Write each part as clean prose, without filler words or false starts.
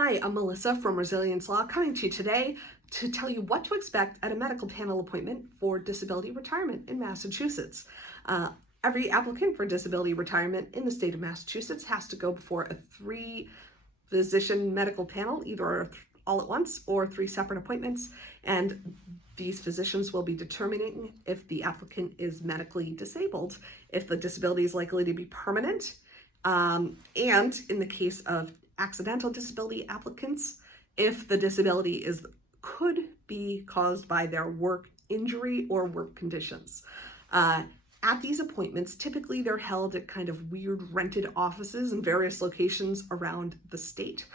Hi, I'm Melissa from Resilience Law, coming to you today to tell you what to expect at a medical panel appointment for disability retirement in Massachusetts. Every applicant for disability retirement in the state of Massachusetts has to go before a 3-physician medical panel, either all at once or 3 separate appointments, and these physicians will be determining if the applicant is medically disabled, if the disability is likely to be permanent, and in the case of accidental disability applicants, if the disability could be caused by their work injury or work conditions. At these appointments, typically they're held at kind of weird rented offices in various locations around the state.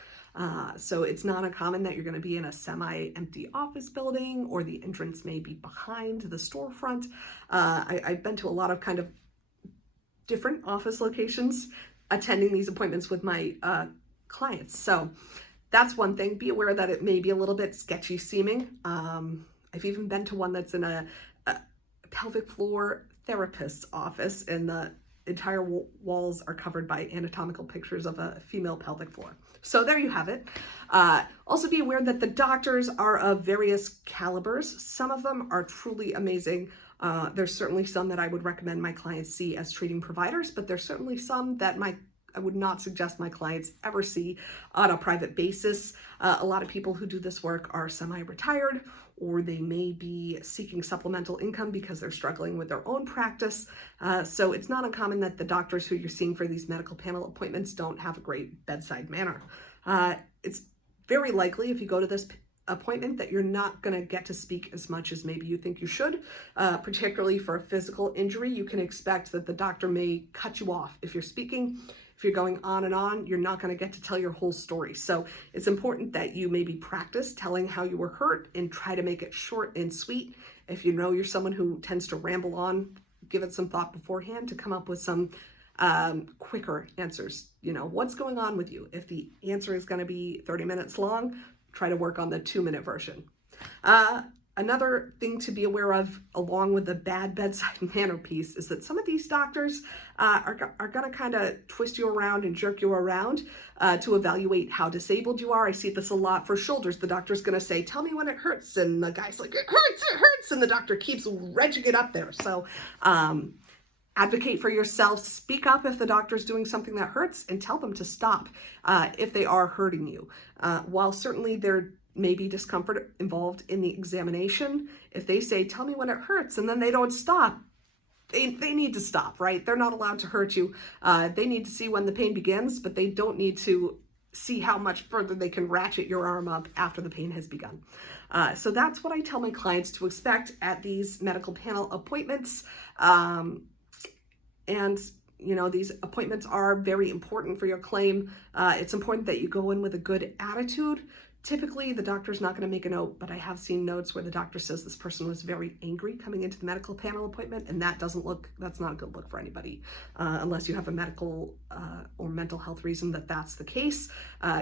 So it's not uncommon that you're going to be in a semi-empty office building, or the entrance may be behind the storefront. I've been to a lot of kind of different office locations attending these appointments with my clients. So that's one thing. Be aware that it may be a little bit sketchy seeming. I've even been to one that's in a pelvic floor therapist's office, and the entire walls are covered by anatomical pictures of a female pelvic floor. So there you have it. Also be aware that the doctors are of various calibers. Some of them are truly amazing. There's certainly some that I would recommend my clients see as treating providers, but there's certainly some that I would not suggest my clients ever see on a private basis. A lot of people who do this work are semi-retired, or they may be seeking supplemental income because they're struggling with their own practice. So it's not uncommon that the doctors who you're seeing for these medical panel appointments don't have a great bedside manner. It's very likely, if you go to this appointment, that you're not going to get to speak as much as maybe you think you should. Particularly for a physical injury, you can expect that the doctor may cut you off if you're speaking. If you're going on and on, you're not going to get to tell your whole story. So it's important that you maybe practice telling how you were hurt and try to make it short and sweet. If you know you're someone who tends to ramble on, give it some thought beforehand to come up with some quicker answers. You know, what's going on with you? If the answer is going to be 30 minutes long, try to work on the 2-minute version. Another thing to be aware of, along with the bad bedside manner piece, is that some of these doctors are going to kind of twist you around and jerk you around to evaluate how disabled you are. I see this a lot for shoulders. The doctor's going to say, "Tell me when it hurts," and the guy's like, "It hurts," and the doctor keeps wedging it up there. So advocate for yourself. Speak up if the doctor's doing something that hurts, and tell them to stop if they are hurting you. While certainly there may be discomfort involved in the examination, if they say, "Tell me when it hurts," and then they don't stop, they need to stop, right? They're not allowed to hurt you. They need to see when the pain begins, but they don't need to see how much further they can ratchet your arm up after the pain has begun. So that's what I tell my clients to expect at these medical panel appointments. And you know, these appointments are very important for your claim. It's important that you go in with a good attitude. Typically, the doctor's not going to make a note, but I have seen notes where the doctor says this person was very angry coming into the medical panel appointment, and that's not a good look for anybody, unless you have a medical or mental health reason that's the case.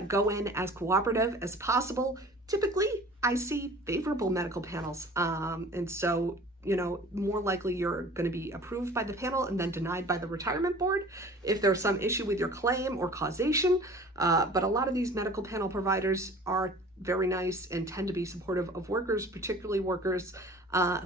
Go in as cooperative as possible. Typically, I see favorable medical panels, and so, you know, more likely you're going to be approved by the panel and then denied by the retirement board if there's some issue with your claim or causation. But a lot of these medical panel providers are very nice and tend to be supportive of workers, particularly workers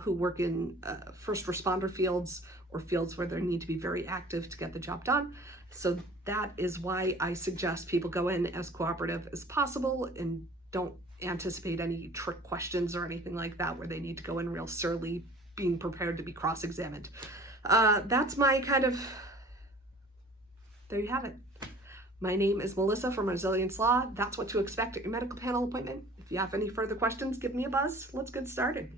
who work in first responder fields or fields where they need to be very active to get the job done. So that is why I suggest people go in as cooperative as possible and don't anticipate any trick questions or anything like that where they need to go in real surly, being prepared to be cross-examined. That's my there you have it. My name is Melissa from Resilience Law. That's what to expect at your medical panel appointment. If you have any further questions, give me a buzz. Let's get started.